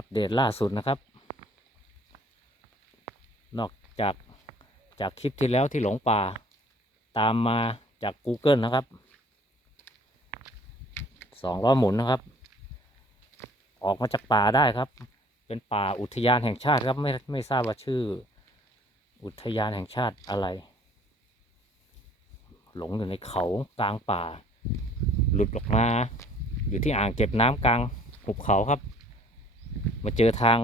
อัปเดตล่าสุดนะครับ นอกจากจากคลิปที่แล้วที่หลงป่า ตามมาจาก Google นะครับสองล้อหมุนนะครับ ออกมาจากป่าได้ครับ เป็นป่าอุทยานแห่งชาติครับไม่ไม่ทราบว่าชื่อ อุทยานแห่งชาติอะไร หลงอยู่ในเขากลางป่า หลุดออกมา อยู่ที่อ่างเก็บน้ำกลางหุบเขาครับ มาเจอทาง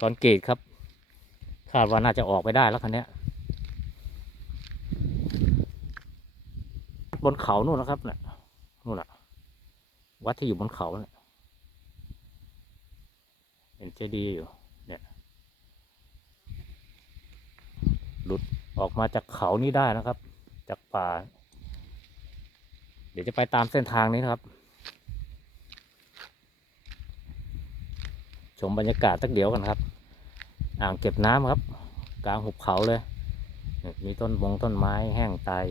คอนกรีตครับ คาดว่าน่าจะออกไปได้แล้วคันนี้บนเขานู่นนะครับเนี่ยนู่นน่ะวัดที่อยู่บนเขาเนี่ยเห็นเจดีย์อยู่เนี่ยหลุดออกมาจากเขานี้ได้นะครับ จากป่า เดี๋ยวจะไปตามเส้นทางนี้นะครับ ชมบรรยากาศสักเดี๋ยวกันครับ อ่างเก็บน้ำครับ กลางหุบเขาเลย มีต้นมงต้นไม้แห้งตาย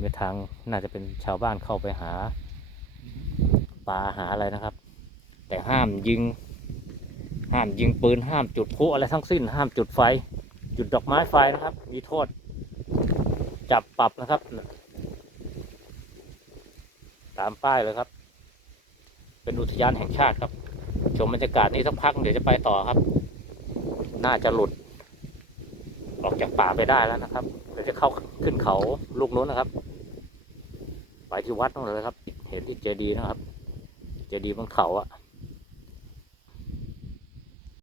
มีทางน่าจะเป็นชาวบ้านเข้าไปหาปลาหาอะไรนะครับ แต่ห้ามยิง ห้ามยิงปืนห้ามจุดพลุอะไรทั้งสิ้น ห้ามจุดไฟ จุดดอกไม้ไฟนะครับ มีโทษ จับปรับนะครับ ตามป้ายเลยครับ เป็นอุทยานแห่งชาติครับ ชมบรรยากาศนี้สักพักเดี๋ยวจะไปต่อครับ น่าจะหลุด ออกจากป่าไปได้แล้วนะครับ เดี๋ยวจะเข้าขึ้นเขาลูกนู้นนะครับ ไปที่วัดนู่นเลยครับ เห็นที่เจดีย์นะครับ เจดีย์บนเขาอะ